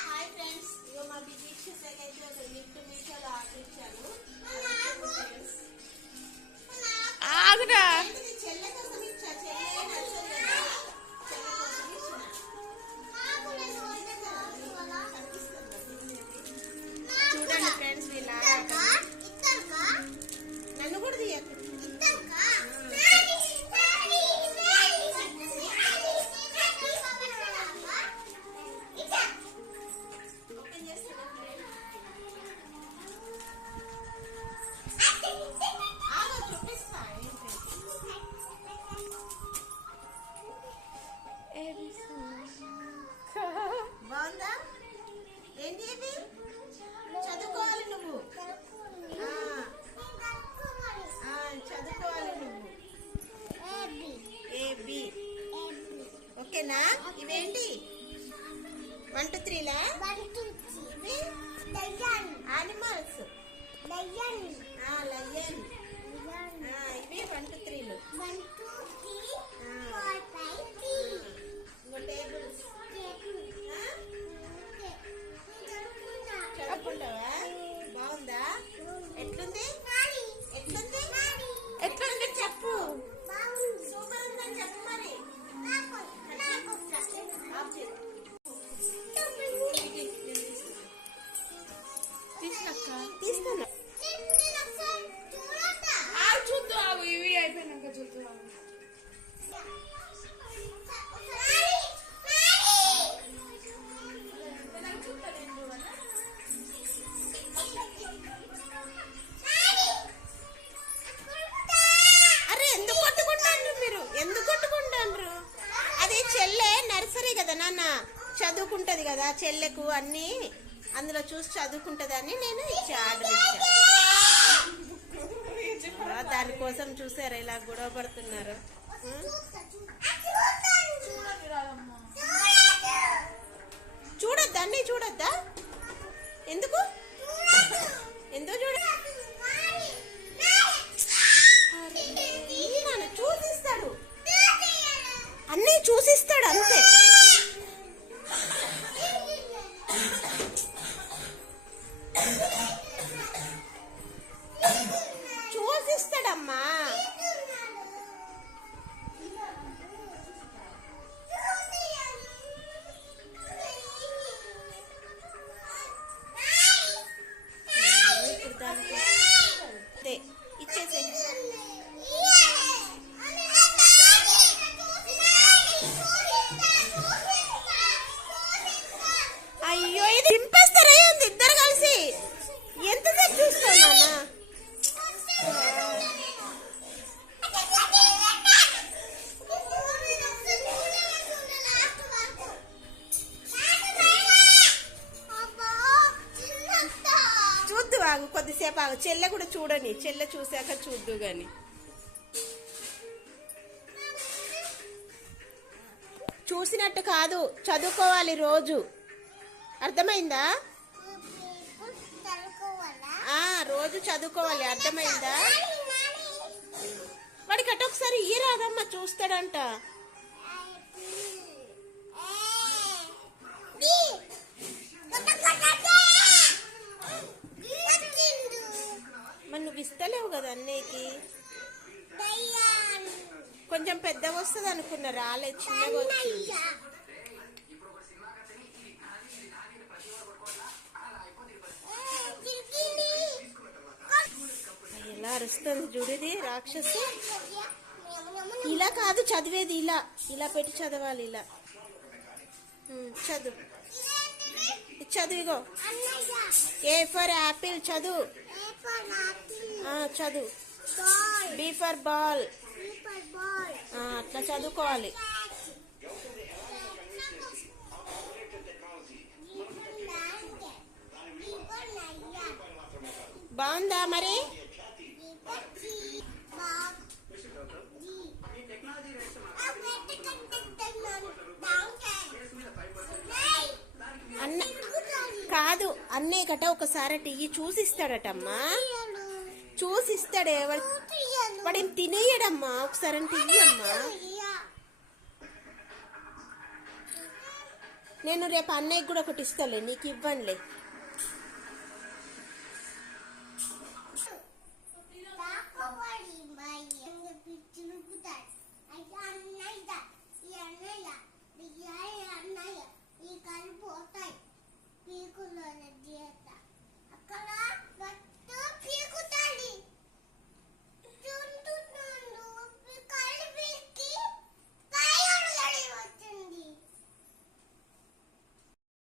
Hi friends ఇగో మా busy అయితే ఒక గిఫ్ట్ మీషోలో ఆర్డర్ ఇచ్చాను. ఆగురా. ఓకేనా ఇవేంటి వన్ టూ త్రీలా ఇవి యానిమల్స్ లయన్ ఇవి వన్ టూ త్రీలు అది చెల్లె నర్సరీ కదా నాన్న. చదువుకుంటది కదా చెల్లెకు అన్ని అందులో చూసి చదువుకుంటదని నేను ఇచ్చా ఆర్డర్ ఇచ్చా ఆ, దానికోసం చూసారా ఇలా గొడవ పడుతున్నారు? ఆగు కొద్దిసేపు ఆగు. చెల్లె కూడా చూడని. చెల్లె చూసాక చూద్దు గాని. చూసినట్టు కాదు. చదువుకోవాలి రోజు. అర్థమైందా? రోజు చదువుకోవాలి. అర్థమైందా? వాడికి అటు ఒకసారి ఈ రాదమ్మా చూస్తాడంట మరి నువ్వు ఇస్తలేవు కదా అన్నయ్యకి కొంచెం పెద్దగా వస్తుంది అనుకున్నా రాలే చిన్నగా వచ్చింది. ఎలా అరుస్తుంది చూడేది రాక్షసు. ఇలా కాదు చదివేది ఇలా. ఇలా పెట్టి చదవాలి ఇలా. చదువు. ఇది చదువు ఇగో. ఏ ఫర్ యాపిల్ చదువు. చదువు. బి ఫర్ బాల్ అట్లా చదువుకోవాలి. బాగుందా మరి? అన్న కాదు అన్నయ్య గట ఒకసారి టీ చూసిస్తాడటమ్మా చూసిస్తాడే వాడు వాడు ఏం తినేయడమ్మా? ఒకసారి అని ఇయ్యమ్మా నేను రేపు అన్నయ్యకి కూడా ఒకటి ఇస్తాలే నీకు ఇవ్వనులే.